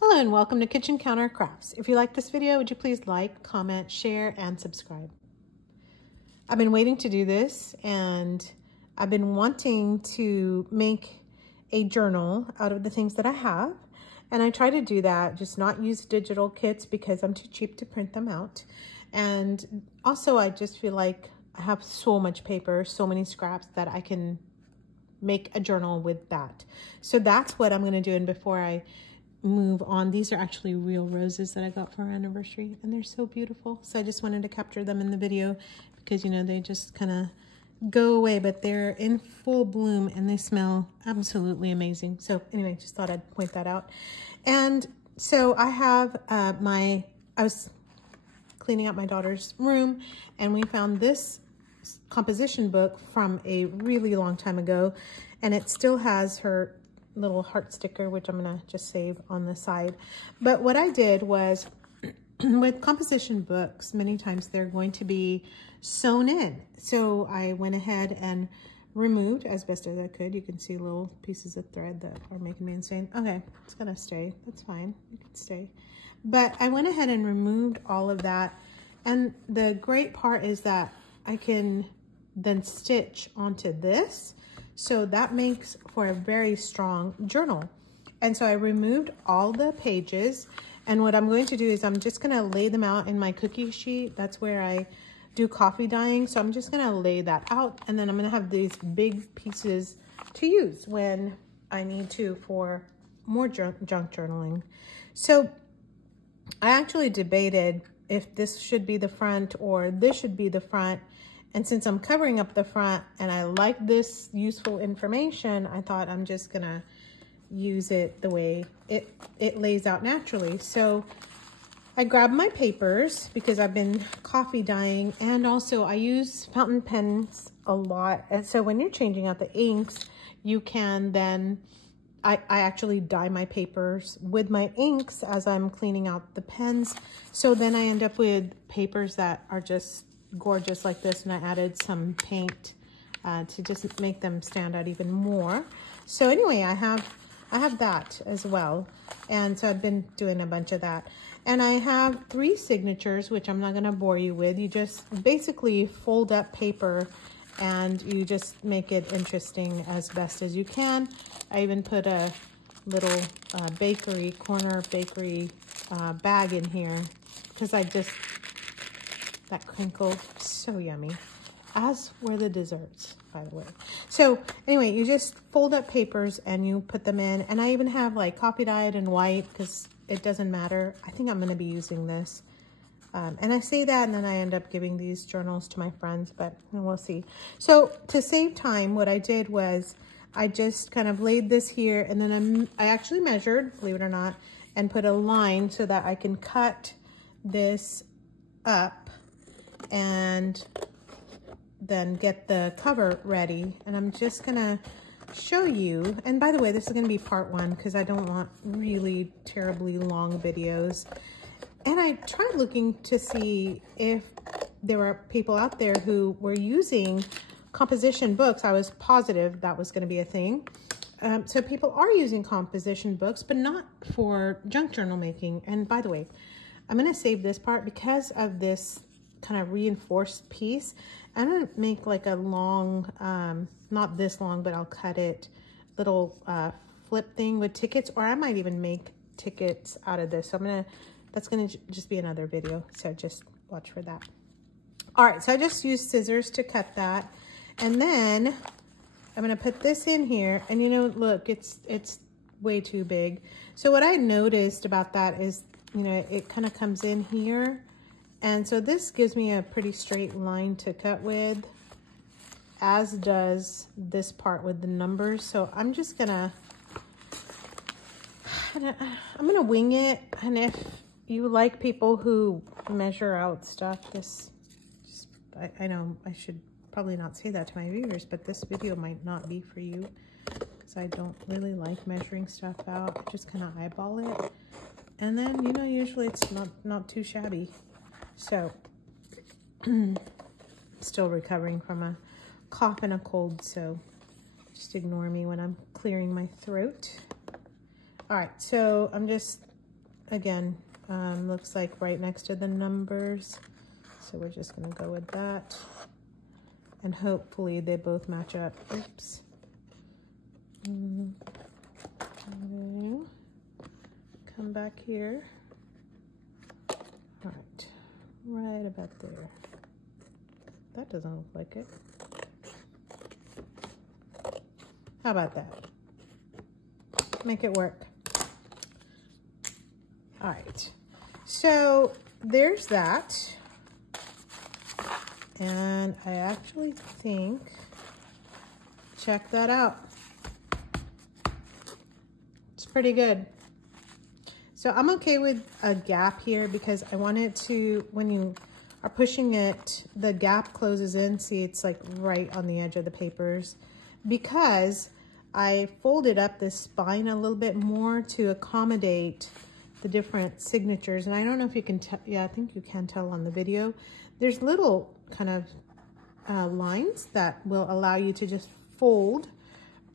Hello and welcome to Kitchen Counter Crafts. If you like this video, would you please like, comment, share, and subscribe. I've been waiting to do this and I've been wanting to make a journal out of the things that I have. And I try to do that, just not use digital kits because I'm too cheap to print them out. And also I just feel like I have so much paper, so many scraps that I can make a journal with that. So that's what I'm going to do. And before I move on, these are actually real roses that I got for our anniversary and they're so beautiful. So I just wanted to capture them in the video because, you know, they just kind of go away, but they're in full bloom and they smell absolutely amazing. So anyway, just thought I'd point that out. And so I have I was cleaning out my daughter's room and we found this composition book from a really long time ago, and it still has her little heart sticker, which I'm gonna just save on the side. But what I did was with composition books, many times they're going to be sewn in. So I went ahead and removed as best as I could. You can see little pieces of thread that are making me insane. Okay, it's gonna stay, that's fine, it can stay. But I went ahead and removed all of that. And the great part is that I can then stitch onto this. So that makes for a very strong journal. And so I removed all the pages. And what I'm going to do is I'm just gonna lay them out in my cookie sheet. That's where I do coffee dyeing. So I'm just gonna lay that out. And then I'm gonna have these big pieces to use when I need to for more junk journaling. So I actually debated if this should be the front or this should be the front. And since I'm covering up the front and I like this useful information, I thought I'm just gonna use it the way it lays out naturally. So I grabbed my papers because I've been coffee dyeing, and also I use fountain pens a lot. And so when you're changing out the inks, you can then, I actually dye my papers with my inks as I'm cleaning out the pens. So then I end up with papers that are just gorgeous like this, and I added some paint to just make them stand out even more. So anyway, I have that as well, and so I've been doing a bunch of that. And I have 3 signatures, which I'm not going to bore you with. You just basically fold up paper and you just make it interesting as best as you can. I even put a little corner bakery bag in here because that crinkle, so yummy. As were the desserts, by the way. So anyway, you just fold up papers and you put them in. And I even have like coffee dyed and white because it doesn't matter. I think I'm gonna be using this. And I say that and then I end up giving these journals to my friends, but we'll see. So to save time, what I did was I just kind of laid this here, and then I actually measured, believe it or not, and put a line so that I can cut this up and then get the cover ready. And I'm just gonna show you, and by the way, this is gonna be part 1 because I don't want really terribly long videos. And I tried looking to see if there were people out there who were using composition books. I was positive that was gonna be a thing. So people are using composition books, but not for junk journal making. And by the way, I'm gonna save this part because of this kind of reinforced piece. I'm gonna make like a long, not this long, but I'll cut it, little flip thing with tickets, or I might even make tickets out of this. So that's gonna just be another video. So just watch for that. All right, so I just used scissors to cut that. And then I'm gonna put this in here, and you know, look, it's way too big. So what I noticed about that is, you know, it kind of comes in here. And so this gives me a pretty straight line to cut with, as does this part with the numbers. So I'm just gonna, I'm gonna wing it. And if you like people who measure out stuff, I know I should probably not say that to my viewers, but this video might not be for you because I don't really like measuring stuff out. Just kind of eyeball it. And then, you know, usually it's not too shabby. So, still recovering from a cough and a cold, so just ignore me when I'm clearing my throat. All right, so I'm just again, looks like right next to the numbers. So we're just gonna go with that. And hopefully they both match up. Oops. Okay. Come back here. All right, right about there. That doesn't look like it. How about that? Make it work. All right, so there's that. And I actually think, check that out. It's pretty good. So I'm okay with a gap here because I want it to, when you are pushing it, the gap closes in. See, it's like right on the edge of the papers because I folded up this spine a little bit more to accommodate the different signatures. And I don't know if you can tell, yeah, I think you can tell on the video. There's little kind of lines that will allow you to just fold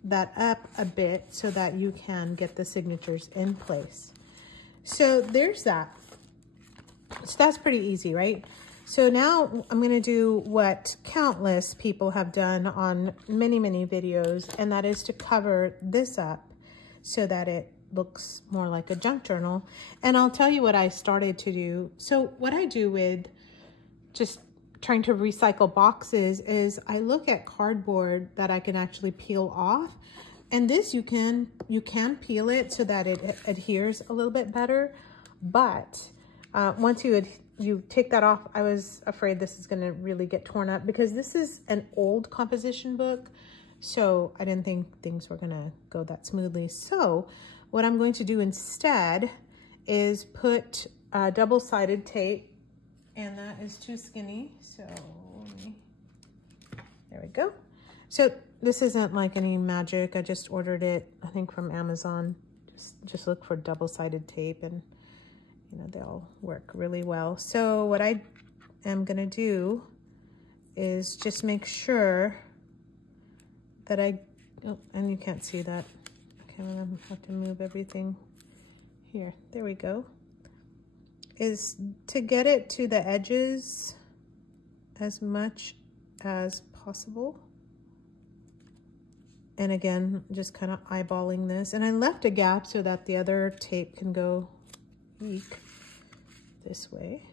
that up a bit so that you can get the signatures in place. So there's that. So that's pretty easy, right? So now I'm going to do what countless people have done on many, many videos, and that is to cover this up so that it looks more like a junk journal. And I'll tell you what I started to do. So what I do with just trying to recycle boxes is I look at cardboard that I can actually peel off. And this you can peel it so that it adheres a little bit better. But once you take that off, I was afraid this is gonna really get torn up because this is an old composition book. So I didn't think things were gonna go that smoothly. So what I'm going to do instead is put double-sided tape, and that is too skinny. So there we go. So this isn't like any magic. I just ordered it, I think, from Amazon. Just look for double-sided tape and, you know, they'll work really well. So what I am gonna do is just make sure that oh, and you can't see that. Okay, I'm gonna have to move everything here. There we go. Is to get it to the edges as much as possible. And again, just kind of eyeballing this. And I left a gap so that the other tape can go this way.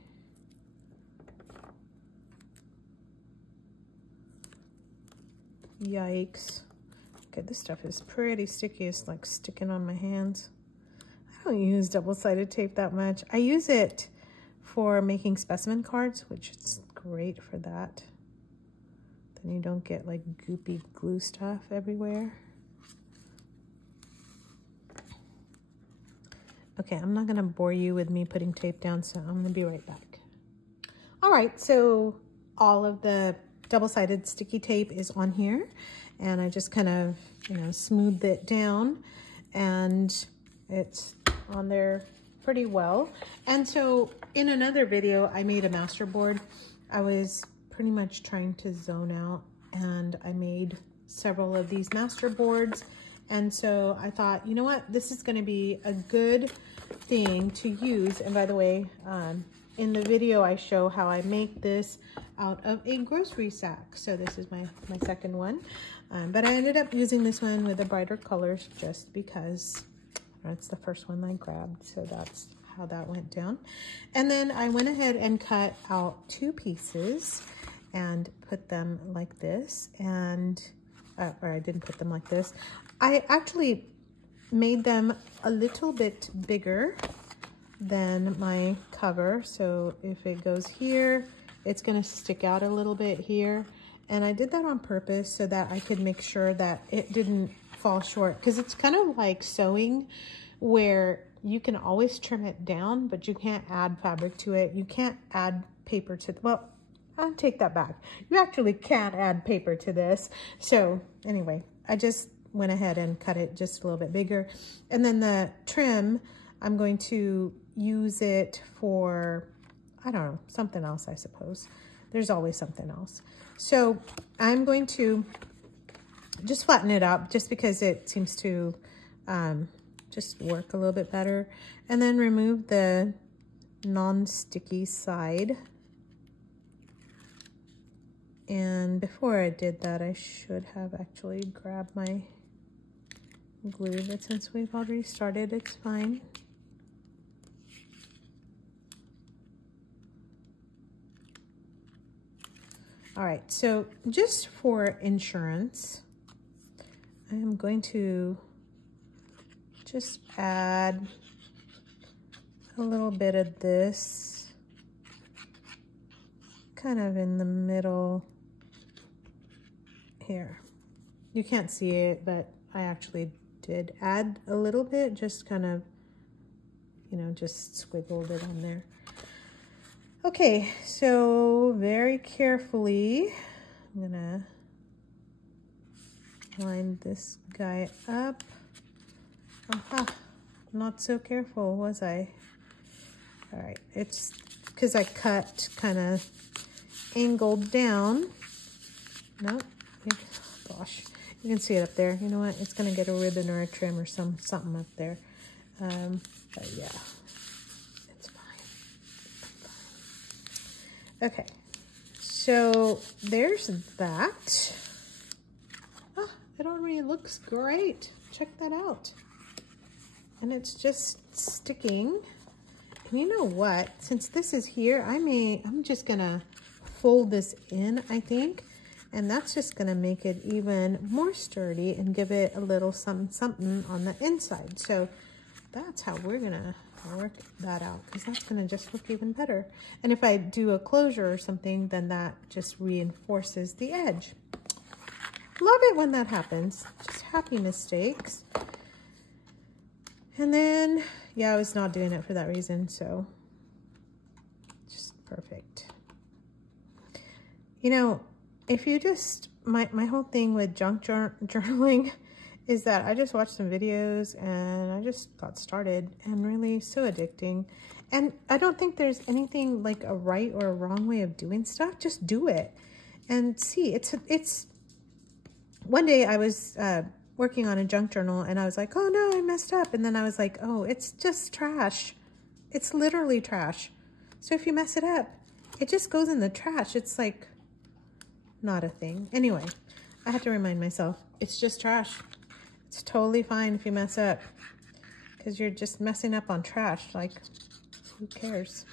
Yikes. Okay, this stuff is pretty sticky. It's like sticking on my hands. I don't use double-sided tape that much. I use it for making specimen cards, which is great for that. Then you don't get like goopy glue stuff everywhere. Okay, I'm not gonna bore you with me putting tape down, so I'm gonna be right back. All right, so all of the double-sided sticky tape is on here, and I just kind of, you know, smoothed it down, and it's on there pretty well. And so in another video, I made a master board. I was pretty much trying to zone out, and I made several of these master boards. And so I thought, you know what, this is going to be a good thing to use. And by the way, in the video, I show how I make this out of a grocery sack. So this is my second one. But I ended up using this one with the brighter colors just because it's the first one I grabbed. So that's how that went down. And then I went ahead and cut out 2 pieces and put them like this. And, or I didn't put them like this. I actually made them a little bit bigger than my cover. So if it goes here, it's gonna stick out a little bit here. And I did that on purpose so that I could make sure that it didn't fall short, because it's kind of like sewing where you can always trim it down, but you can't add fabric to it. You can't add paper to, well, I'll take that back. You actually can't add paper to this. So anyway, I just went ahead and cut it just a little bit bigger. And then the trim, I'm going to use it for, I don't know, something else, I suppose. There's always something else. So I'm going to just flatten it up just because it seems to just work a little bit better. And then remove the non-sticky side. And before I did that, I should have actually grabbed my glue, but since we've already started, it's fine. All right, so just for insurance, I am going to just add a little bit of this kind of in the middle here. You can't see it, but I actually did add a little bit, just kind of, you know, just squiggled it on there. Okay, so very carefully, I'm gonna line this guy up. Aha, not so careful, was I? All right, it's because I cut kind of angled down. No, gosh, you can see it up there. You know what? It's gonna get a ribbon or a trim or something up there. But yeah, it's fine. Okay, so there's that. Ah, it already looks great. Check that out. And it's just sticking. And you know what? Since this is here, I'm just gonna fold this in, I think. And that's just gonna make it even more sturdy and give it a little something on the inside. So that's how we're gonna work that out, because that's gonna just look even better. And if I do a closure or something, then that just reinforces the edge. Love it when that happens. Just happy mistakes. And then, yeah, I was not doing it for that reason, so just perfect. You know, if you just, my whole thing with junk journaling is that I just watched some videos and I just got started, and really so addicting. And I don't think there's anything like a right or a wrong way of doing stuff. Just do it and see. It's one day I was working on a junk journal and I was like, oh no, I messed up. And then I was like, oh, it's just trash. It's literally trash. So if you mess it up, it just goes in the trash. It's like not a thing. Anyway, I had to remind myself, it's just trash. It's totally fine if you mess up, because you're just messing up on trash. Like, who cares?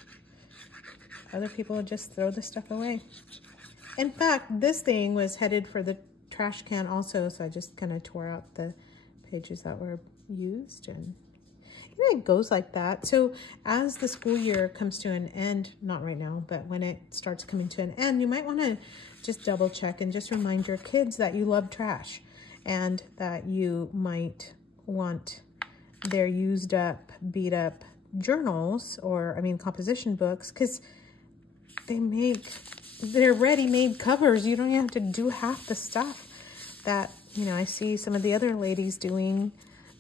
Other people would just throw the stuff away. In fact, this thing was headed for the trash can also, so I just kind of tore out the pages that were used, and you know, it goes like that. So as the school year comes to an end, not right now, but when it starts coming to an end, you might want to just double check and just remind your kids that you love trash, and that you might want their used up, beat up journals, or I mean composition books, because they're ready-made covers. You don't even have to do half the stuff that, you know, I see some of the other ladies doing,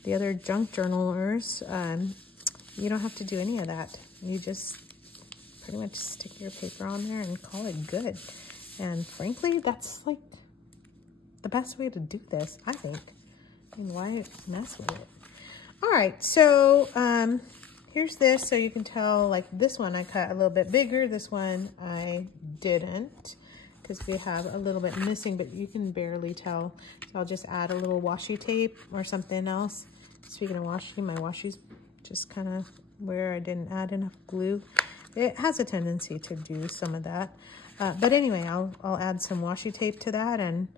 the other junk journalers. You don't have to do any of that. You just pretty much stick your paper on there and call it good. And frankly, that's like the best way to do this, I think. I mean, why mess with it? All right, so here's this, so you can tell, like this one I cut a little bit bigger, this one I didn't, because we have a little bit missing, but you can barely tell. So I'll just add a little washi tape or something else. Speaking of washi, my washi's just kind of where I didn't add enough glue. It has a tendency to do some of that. But anyway, I'll add some washi tape to that, and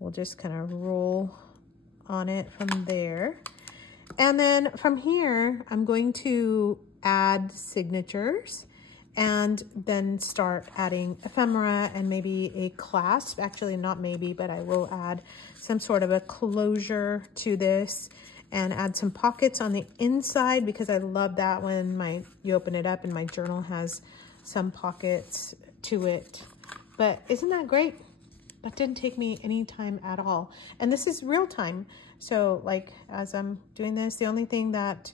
we'll just kind of roll on it from there. And then from here, I'm going to add signatures, and then start adding ephemera and maybe a clasp. Actually, not maybe, but I will add some sort of a closure to this, and add some pockets on the inside, because I love that when you open it up and my journal has some pockets to it. But isn't that great? That didn't take me any time at all. And this is real time. So like, as I'm doing this, the only thing that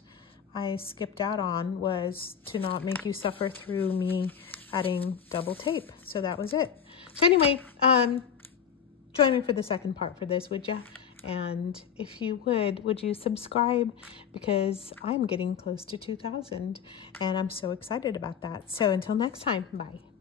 I skipped out on was to not make you suffer through me adding double tape. So that was it. So anyway, join me for the second part for this, would ya? And if you would you subscribe? Because I'm getting close to 2,000 and I'm so excited about that. So until next time, bye.